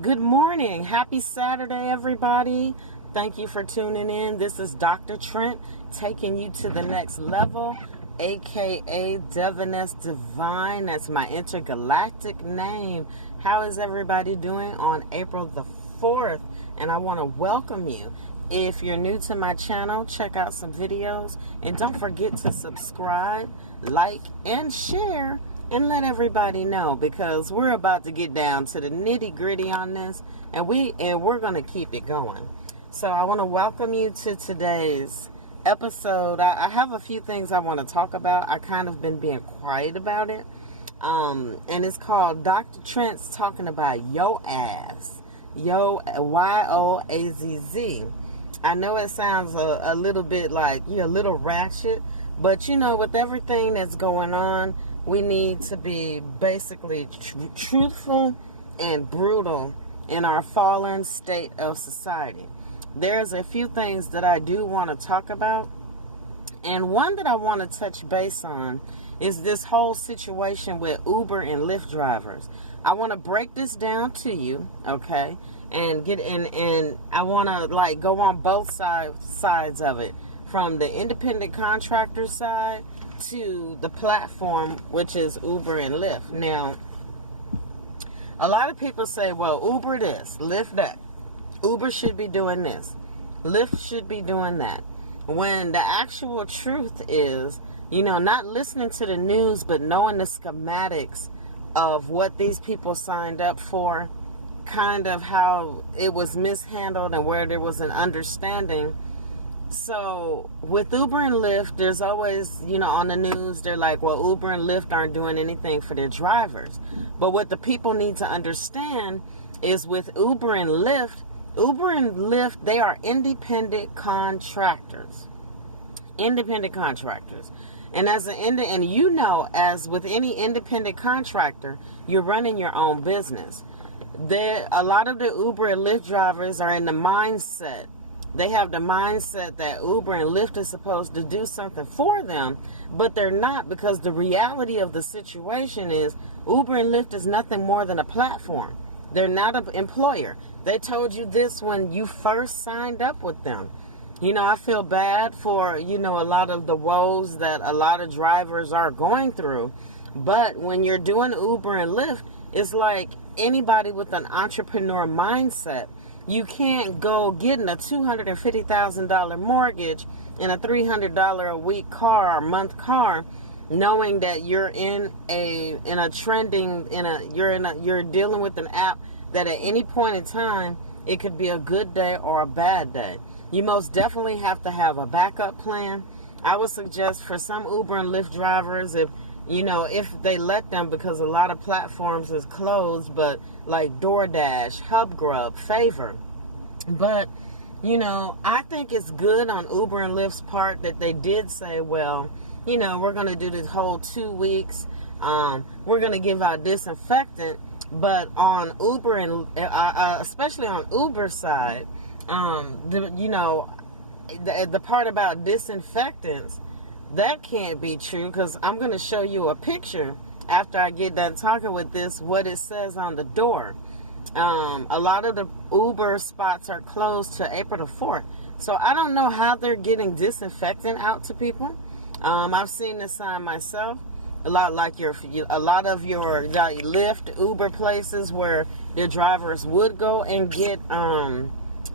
Good morning. Happy Saturday, everybody. Thank you for tuning in. This is Dr. Trent taking you to the next level, aka Diviness Divine. That's my intergalactic name. How is everybody doing on April the 4th? And I want to welcome you. If you're new to my channel, check out some videos. And don't forget to subscribe, like, and share. And let everybody know, because we're about to get down to the nitty gritty on this, and we're going to keep it going. So I want to welcome you to today's episode. I have a few things I want to talk about. I kind of been being quiet about it, and it's called Dr. Trent's talking about yo ass, YOAZZ. I know it sounds a little bit like you're a little ratchet, but with everything that's going on, we need to be basically truthful and brutal in our fallen state of society. There's a few things that I do want to talk about. And one that I want to touch base on is this whole situation with Uber and Lyft drivers. I want to break this down to you, okay? And get in, and I want to go on both sides of it, from the independent contractor side to the platform, which is Uber and Lyft. Now, a lot of people say, well, Uber this, Lyft that. Uber should be doing this. Lyft should be doing that. When the actual truth is, not listening to the news, but knowing the schematics of what these people signed up for, kind of how it was mishandled and where there was an understanding. So with Uber and Lyft, there's always, on the news, they're like, well, Uber and Lyft aren't doing anything for their drivers. But what the people need to understand is with Uber and Lyft, they are independent contractors. Independent contractors. And as with any independent contractor, you're running your own business. A lot of the Uber and Lyft drivers are in the mindset. They have the mindset that Uber and Lyft is supposed to do something for them, but they're not, because the reality of the situation is Uber and Lyft is nothing more than a platform. They're not an employer. They told you this when you first signed up with them. I feel bad for, a lot of the woes that a lot of drivers are going through. But when you're doing Uber and Lyft, it's like anybody with an entrepreneur mindset. You can't go getting a $250,000 mortgage and a $300 a week car or month car, knowing that you're you're dealing with an app that at any point in time, it could be a good day or a bad day. You most definitely have to have a backup plan. I would suggest for some Uber and Lyft drivers, if they let them, because a lot of platforms is closed, but like DoorDash, HubGrub, Favor. But, I think it's good on Uber and Lyft's part that they did say, well, we're going to do this whole 2 weeks. We're going to give out disinfectant. But on Uber and especially on Uber's side, the part about disinfectants, that can't be true, because I'm going to show you a picture after I get done talking with this, what it says on the door. A lot of the Uber spots are closed to April the 4th. So I don't know how they're getting disinfectant out to people. I've seen this sign myself. A lot of your Lyft, Uber places where the drivers would go and get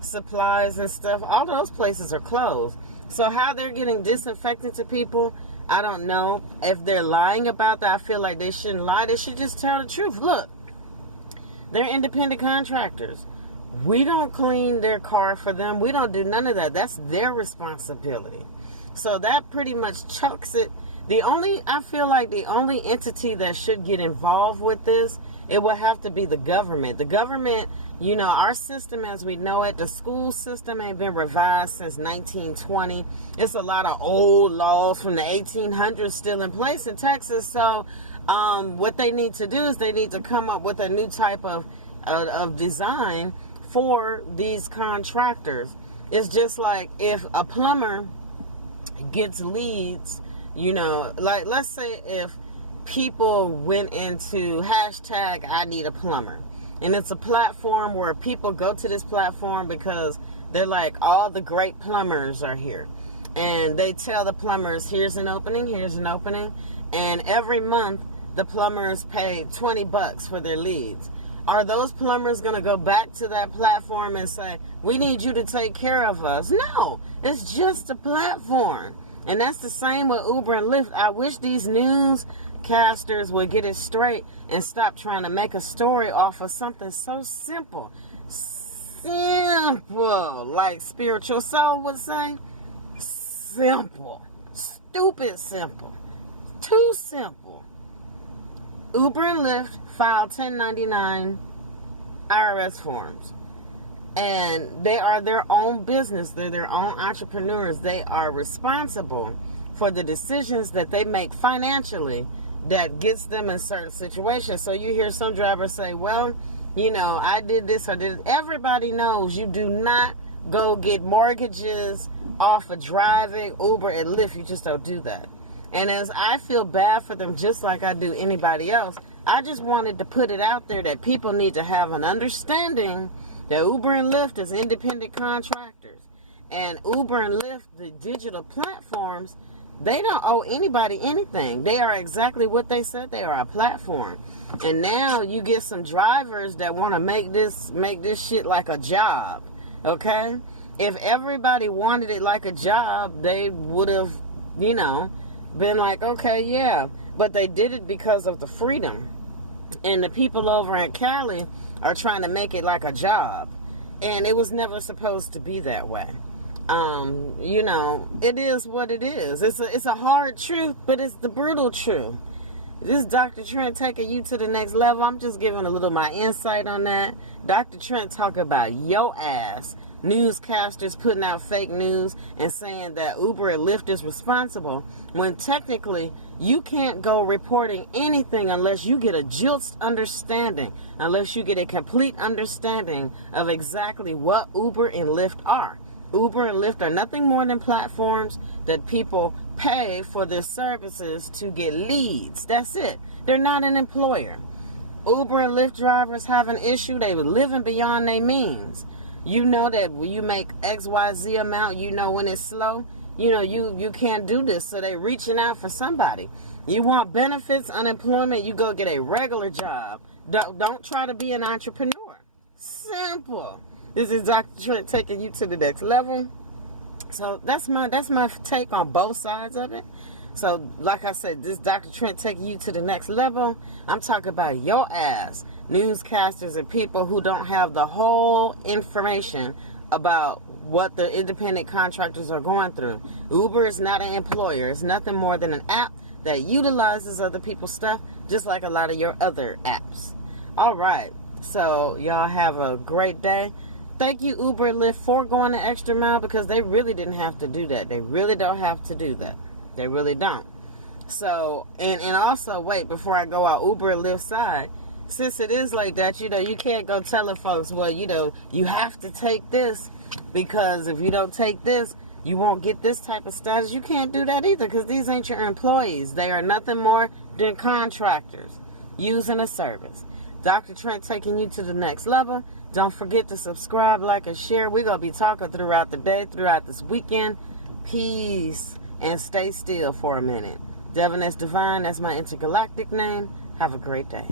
supplies and stuff. All those places are closed. So how they're getting disinfectant to people, I don't know. If they're lying about that, I feel like they shouldn't lie. They should just tell the truth. Look, they're independent contractors. We don't clean their car for them. We don't do none of that. That's their responsibility. So that pretty much chucks it. I feel like the only entity that should get involved with this, it will have to be the government. The government, our system as we know it, the school system ain't been revised since 1920. It's a lot of old laws from the 1800s still in place in Texas. So what they need to do is they need to come up with a new type of design for these contractors. It's just like if a plumber gets leads, let's say if people went into hashtag I need a plumber, And it's a platform where people go to this platform because they're like, all the great plumbers are here. And they tell the plumbers, here's an opening, here's an opening. And every month, the plumbers pay $20 for their leads. Are those plumbers going to go back to that platform and say, we need you to take care of us? No, it's just a platform. And that's the same with Uber and Lyft. I wish these newscasters would get it straight and stop trying to make a story off of something so simple. Simple, like Spiritual Soul would say. Simple. Stupid simple. Too simple. Uber and Lyft file 1099 IRS forms. And they are their own business. They're their own entrepreneurs. They are responsible for the decisions that they make financially that gets them in certain situations. So you hear some drivers say, well, you know, I did this, I did it. Everybody knows you do not go get mortgages off of driving Uber and Lyft. You just don't do that. And as I feel bad for them, just like I do anybody else, I just wanted to put it out there that people need to have an understanding that Uber and Lyft is independent contractors. And Uber and Lyft, the digital platforms, they don't owe anybody anything. They are exactly what they said. They are a platform. And now you get some drivers that want to make this shit like a job. Okay? If everybody wanted it like a job, they would have, been like, okay, yeah. But they did it because of the freedom. And the people over in Cali are trying to make it like a job. And it was never supposed to be that way. It is what it is. It's a hard truth, but it's the brutal truth. This is Dr. Trent taking you to the next level. I'm just giving a little my insight on that. Dr. Trent talking about yo ass. Newscasters putting out fake news and saying that Uber and Lyft is responsible when technically you can't go reporting anything unless you get a jilted understanding, unless you get a complete understanding of exactly what Uber and Lyft are. Uber and Lyft are nothing more than platforms that people pay for their services to get leads. That's it. They're not an employer. Uber and Lyft drivers have an issue. They were living beyond their means. You know that when you make XYZ amount, when it's slow, you can't do this. So they reaching out for somebody. You want benefits, unemployment, you go get a regular job. Don't try to be an entrepreneur. Simple. This is Dr. Trent taking you to the next level. So that's my take on both sides of it. So like I said, this Dr. Trent taking you to the next level. I'm talking about your ass. Newscasters and people who don't have the whole information about what the independent contractors are going through. Uber is not an employer. It's nothing more than an app that utilizes other people's stuff, just like a lot of your other apps. All right. So y'all have a great day. Thank you, Uber and Lyft, for going the extra mile because they really didn't have to do that. They really don't have to do that. They really don't. So, and also, wait, before I go out Uber and Lyft side, since it is like that, you can't go telling folks, well, you have to take this because if you don't take this, you won't get this type of status. You can't do that either because these ain't your employees. They are nothing more than contractors using a service. Dr. Trent taking you to the next level. Don't forget to subscribe, like, and share. We're going to be talking throughout the day, throughout this weekend. Peace. And stay still for a minute. Devin S. Divine, that's my intergalactic name. Have a great day.